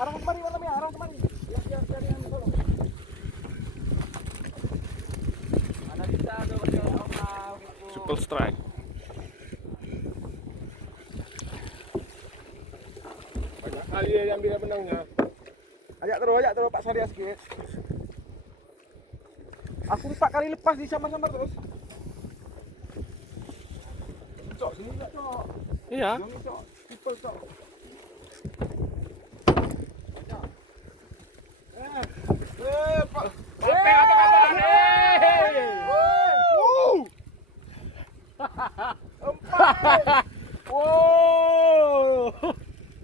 Arah kemari malamnya, arah kemari. Biar cari yang tolong. Mana bisa tuh Triple strike. Banyak kali dia yang ambil benangnya. ajak terus Pak Surya sedikit. Aku 4 kali lepas di samar-samar terus. Cok, sini enggak, Cok. Iya. Sini, Cok. Triple, Cok. Pak. Empat. Wow.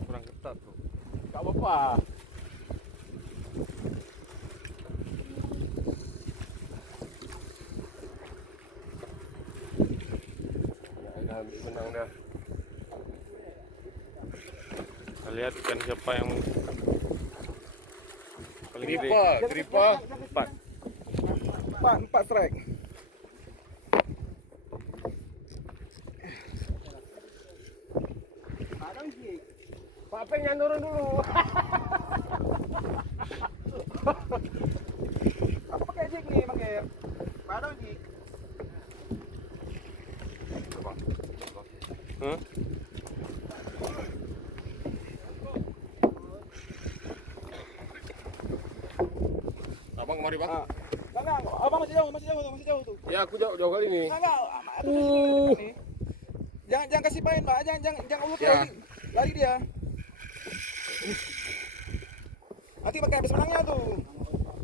Kurang ketat tuh. Enggak apa-apa. Ya, ambil benang dah. Kita lihat ikan siapa yang paling gede. Gripa. 4. 4 strike. Pak Peng yang turun dulu. Aku pakai jig nih, Bang Ger. Padahal jig. Hah? Abang kemari, Bang. Enggak, abang masih jauh tuh. Ya, aku jauh kali ini. Enggak, aku di sini. Jangan kasih main, Pak. Jangan ulur Ya. lari dia. Nanti pakai habis menangnya tuh.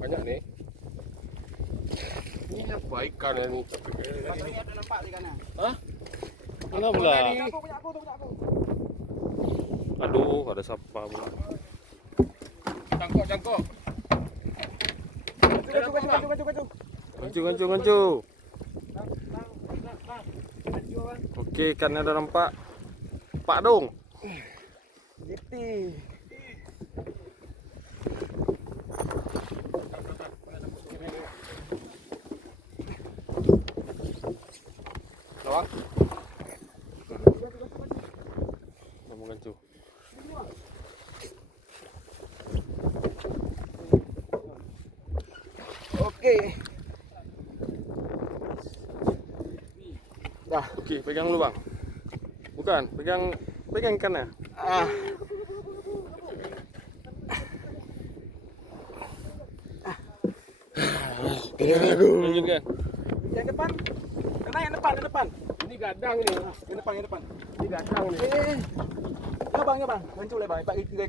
Banyak nih. Ini apa ikan ya nih? Ini ada nampak ikannya. Hah? Mana pula? Punya aku. Aduh, ada sapa pula. Cangkok. Gancu. Oke, ikannya ada nampak. Pak dong. Giti. Lawang. Kamu gancu. Oke. Dah. Oke, pegang dulu, Bang. Bukan, pegang ikannya. Lanjutkan. Yang depan. Kena yang depan. Ini gadang nih. Yang depan. Ini gadang nih. Ya bang. Gancu le bang. Pak iki. Bang,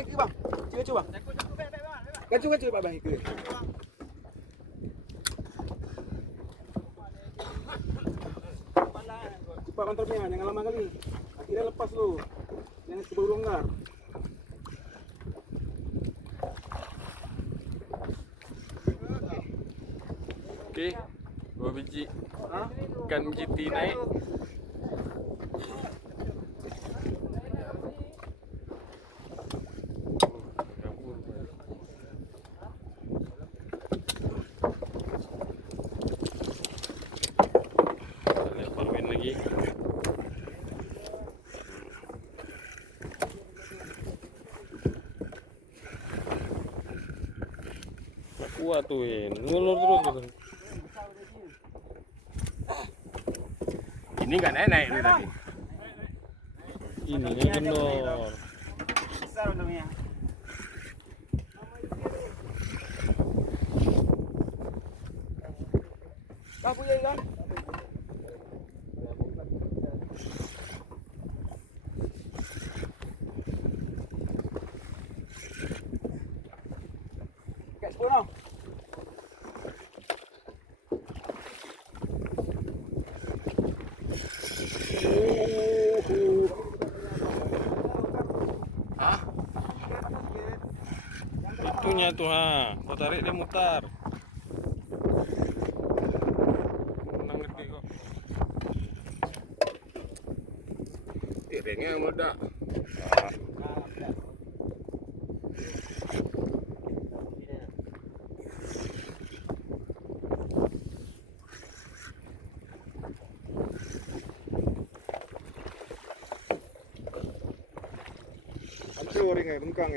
iki bang. Gancu bang. Gancu Pak bang iki. Cepat mantapnya, jangan lama kali. Akhirnya lepas lu. Jangan keburu longgar. Oke, 2 biji Hah? ikan jiti naik. Kita lihat paluin lagi. Kuat tuh, ngulur terus gitu. Ini nggak naik nih tadi. Ini kendor. Besar untungnya. Bang punya ikan? Kayak 10. Itunya tuh, kau tarik dia mutar. Menang gede kok. Ringnya meledak. Ada ring bengkang